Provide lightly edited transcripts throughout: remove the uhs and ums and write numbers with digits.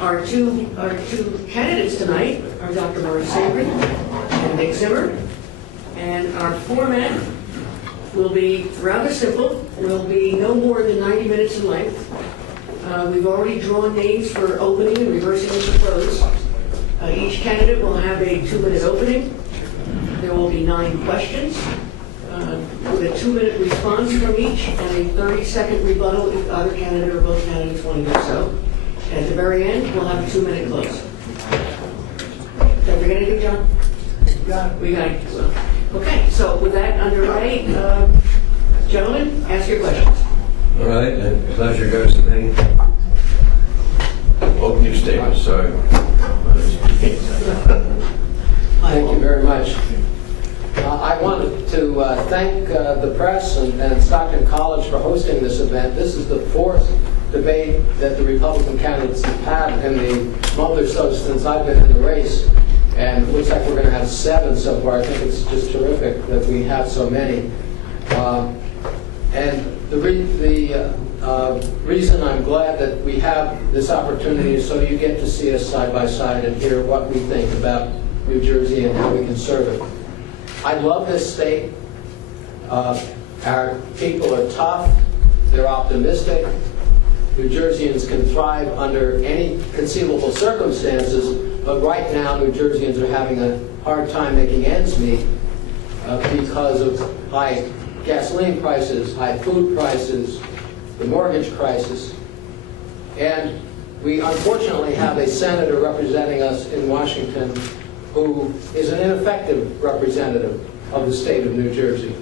Our two candidates tonight are Dr. Sabrin and Dick Zimmer, and our format will be rather simple. Will be no more than 90 minutes in length. We've already drawn names for opening and reversing into close. Each candidate will have a 2-minute opening. There will be 9 questions with a 2-minute response from each and a 30-second rebuttal if either candidate or both candidates want to do so. At the very end, we'll have a 2-minute close. Did I forget anything, John? We got it. Okay, so with that underway, gentlemen, ask your questions. All right, and pleasure goes to me. Opening statement, sorry. Thank you very much. I wanted to thank the press and Stockton College for hosting this event. This is the 4th debate that the Republican candidates have had in the month or so since I've been in the race. And it looks like we're going to have 7 so far. I think it's just terrific that we have so many. And the reason I'm glad that we have this opportunity is so you get to see us side by side and hear what we think about New Jersey and how we can serve it. I love this state. Our people are tough. They're optimistic. New Jerseyans can thrive under any conceivable circumstances, but right now New Jerseyans are having a hard time making ends meet because of high gasoline prices, high food prices, the mortgage crisis. And we unfortunately have a senator representing us in Washington who is an ineffective representative of the state of New Jersey.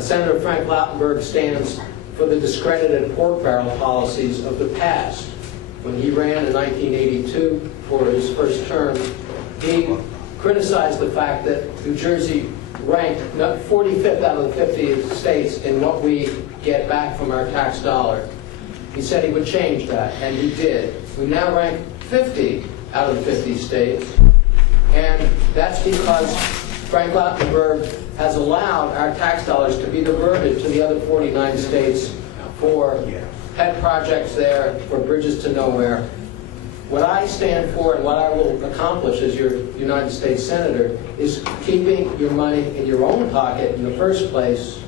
Senator Frank Lautenberg stands for the discredited pork barrel policies of the past. When he ran in 1982 for his first term, he criticized the fact that New Jersey ranked 45th out of the 50 states in what we get back from our tax dollar. He said he would change that, and he did. We now rank 50 out of 50 states, and that's because Frank Lautenberg has allowed our tax dollars to be diverted to the other 49 states for pet projects there, for bridges to nowhere. What I stand for and what I will accomplish as your United States Senator is keeping your money in your own pocket in the first place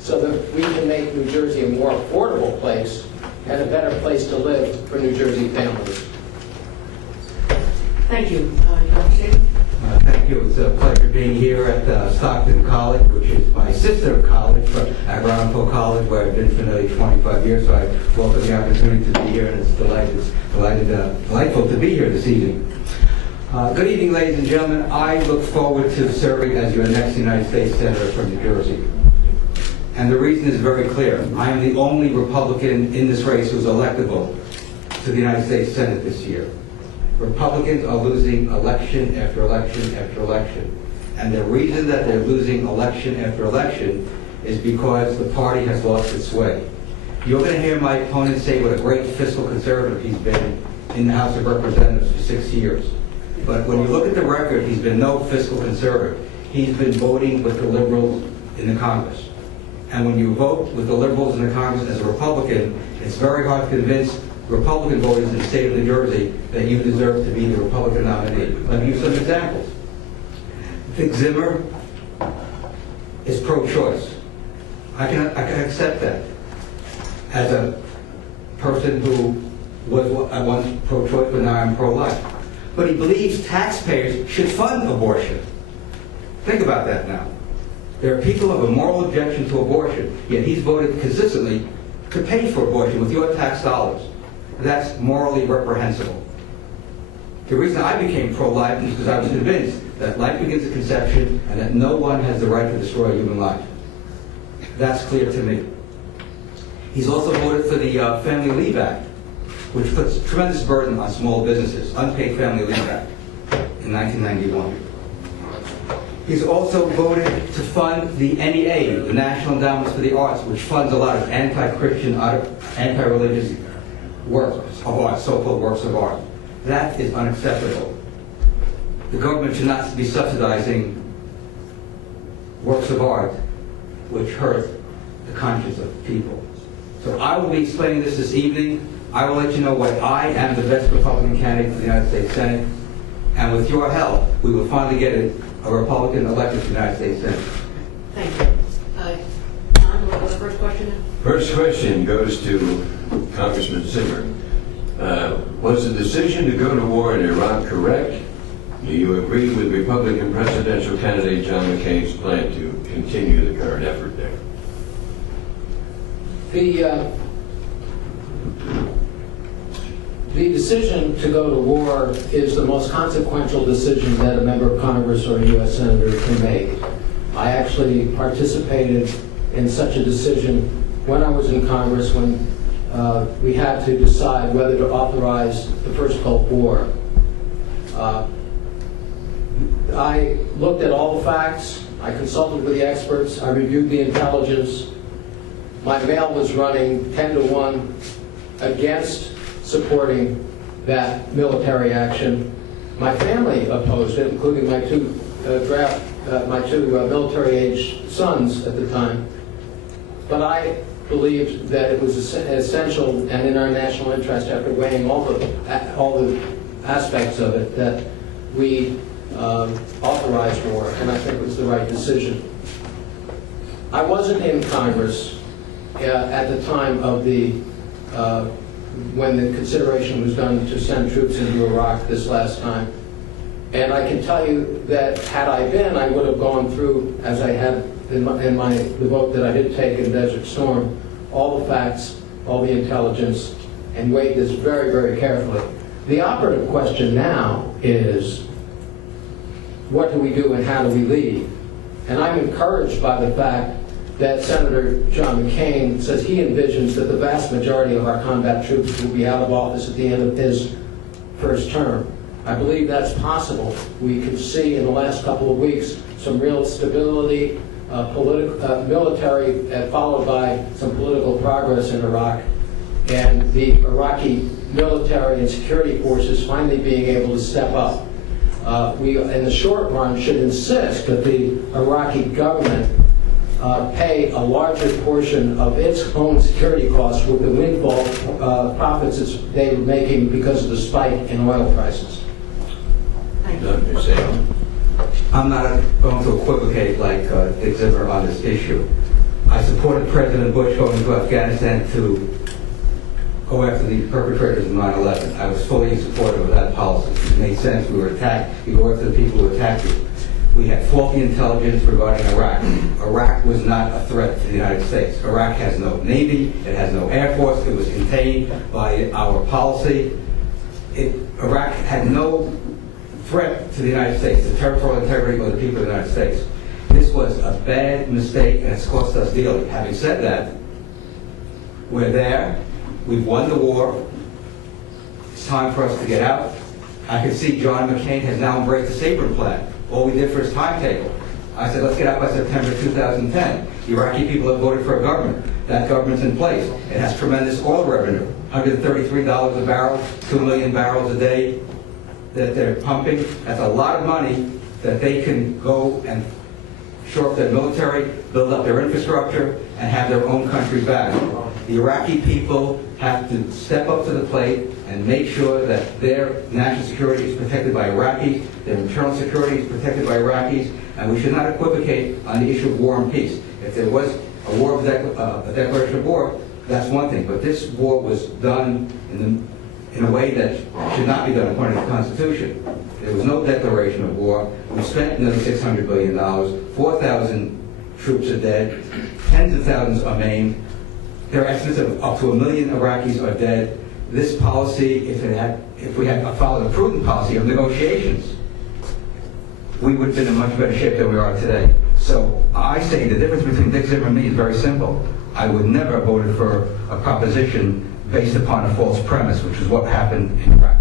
so that we can make New Jersey a more affordable place and a better place to live for New Jersey families. Thank you. Dr. Sabrin? Thank you. It's a pleasure being here at Stockton College, which is my sister college, Agronomical College, where I've been for nearly 25 years. So I welcome the opportunity to be here, and it's delightful to be here this evening. Good evening, ladies and gentlemen. I look forward to serving as your next United States Senator from New Jersey. And the reason is very clear. I am the only Republican in this race who's electable to the United States Senate this year. Republicans are losing election after election after election. And the reason that they're losing election after election is because the party has lost its way. You're going to hear my opponent say what a great fiscal conservative he's been in the House of Representatives for 6 years. But when you look at the record, he's been no fiscal conservative. He's been voting with the liberals in the Congress. And when you vote with the liberals in the Congress as a Republican, it's very hard to convince Republican voters in the state of New Jersey that you deserve to be the Republican nominee. Let me give some examples. Dick Zimmer is pro-choice. I can accept that as a person who was once pro-choice, but now I'm pro-life. But he believes taxpayers should fund abortion. Think about that now. There are people who have a moral objection to abortion, yet he's voted consistently to pay for abortion with your tax dollars. That's morally reprehensible. The reason I became pro-life is because I was convinced that life begins at conception and that no one has the right to destroy human life. That's clear to me. He's also voted for the Family Leave Act, which puts tremendous burden on small businesses, unpaid Family Leave Act, in 1991. He's also voted to fund the NEA, the National Endowments for the Arts, which funds a lot of anti-Christian, anti-religious works of art, so-called works of art. That is unacceptable. The government should not be subsidizing works of art which hurt the conscience of people. So I will be explaining this evening. I will let you know why I am the best Republican candidate for the United States Senate. And with your help, we will finally get a Republican elected to the United States Senate. Thank you. John, what was the first question? First question goes to Congressman Zimmer. Was the decision to go to war in Iraq correct? Do you agree with Republican presidential candidate John McCain's plan to continue the current effort there? The decision to go to war is the most consequential decision that a member of Congress or a U.S. Senator can make. I actually participated in such a decision when I was in Congress, when we had to decide whether to authorize the first Gulf War. I looked at all the facts, I consulted with the experts, I reviewed the intelligence. My mail was running 10-1 against supporting that military action. My family opposed it, including my two military-aged sons at the time. But I believed that it was essential and in our national interest, after weighing all the aspects of it, that we authorized war, and I think it was the right decision. I wasn't in Congress at the time of when the consideration was done to send troops into Iraq this last time. And I can tell you that had I been, I would have gone through, as I had in the vote that I did take in Desert Storm, all the facts, all the intelligence, and weighed this very, very carefully. The operative question now is, what do we do and how do we lead? And I'm encouraged by the fact that Senator John McCain says he envisions that the vast majority of our combat troops will be out of office at the end of his first term. I believe that's possible. We can see in the last couple of weeks some real stability, military, followed by some political progress in Iraq, and the Iraqi military and security forces finally being able to step up. We, in the short run, should insist that the Iraqi government pay a larger portion of its own security costs with the windfall profits they were making because of the spike in oil prices. Thank you. Dr. Sam. I'm not going to equivocate like Dick Zimmer on this issue. I supported President Bush going to Afghanistan to go after the perpetrators of 9/11. I was fully in support of that policy. It made sense. We were attacked. You go after the people who attacked you. We had faulty intelligence regarding Iraq. Iraq was not a threat to the United States. Iraq has no Navy. It has no Air Force. It was contained by our policy. Iraq had no threat to the United States, the territorial integrity of the people of the United States. This was a bad mistake, and it's cost us dearly. Having said that, we're there. We've won the war. It's time for us to get out. I can see John McCain has now embraced the Sabrin plan. All we did for his timetable. I said, let's get out by September 2010. The Iraqi people have voted for a government. That government's in place. It has tremendous oil revenue, $133 a barrel, 2 million barrels a day that they're pumping. That's a lot of money that they can go and shore up their military, build up their infrastructure, and have their own country back. The Iraqi people have to step up to the plate and make sure that their national security is protected by Iraqis, their internal security is protected by Iraqis, and we should not equivocate on the issue of war and peace. If there was a war of a declaration of war, that's one thing, but this war was done in a way that should not be done according to the Constitution. There was no declaration of war. We spent nearly $600 billion. 4,000 troops are dead. Tens of thousands are maimed. There are estimates of up to 1 million Iraqis are dead. This policy, if we had followed a prudent policy of negotiations, we would have been in much better shape than we are today. So I say the difference between Dick Zimmer and me is very simple. I would never have voted for a proposition based upon a false premise, which is what happened in Iraq.